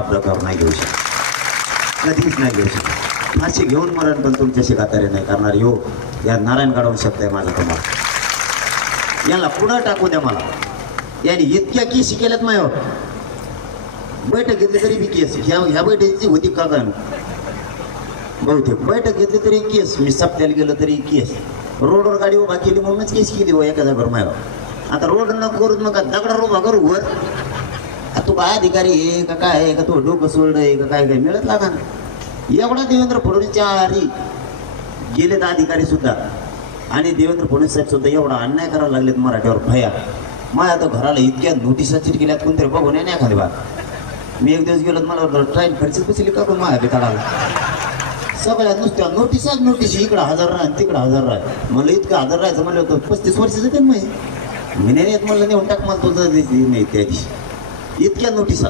प्रकार नाही घेऊ शकत, कधीच नाही घेऊ शकत. फाशी घेऊन मरण पण तुमच्याशी कातारे नाही करणार. यो या नारायण काढून शब्द आहे माझा तुम्हाला. याला पुढं टाकू द्या मला. याने इतक्या केस केल्यात मायावर. बैठक घेतली तरी बी केस. ह्या बैठकीची होती का काय बहुतेक. बैठक घेतली तरी केस. मी सप्त्याला गेलो तरी केस. रोडवर गाडी उभा केली म्हणूनच केस केली बा एका जागेवर मायावर. आता रोड नको करू मग दगडावर उभा करू वर. तू काय अधिकारी आहे का काय आहे का तू डोकं सोडलं आहे का काय काय मिळत लागा ना. एवढा देवेंद्र फडणवीसच्या आरी गेलेत अधिकारी सुद्धा. आणि देवेंद्र फडणवीस साहेब सुद्धा एवढा अन्याय करायला लागलेत मराठीवर भया. माझ्या तर घराला इतक्या नोटिसा चिटकेल्यात कोणतरी बघून नाही एखादी बात. मी एक दिवस गेलो मला ट्रेन खर्च बसली का पण माझ्या बिताडाला सगळ्यात नुसत्या नोटिसाच नोटीस. इकडं हजर राह तिकडं हजर राह. म्हणलं इतकं हजर राहायचं म्हणलं होतं 35 वर्षाचं ते मी नाही येत म्हणलं नेऊन टाक मला तुझं नाही त्या दिवशी इतक्या नोटिसा.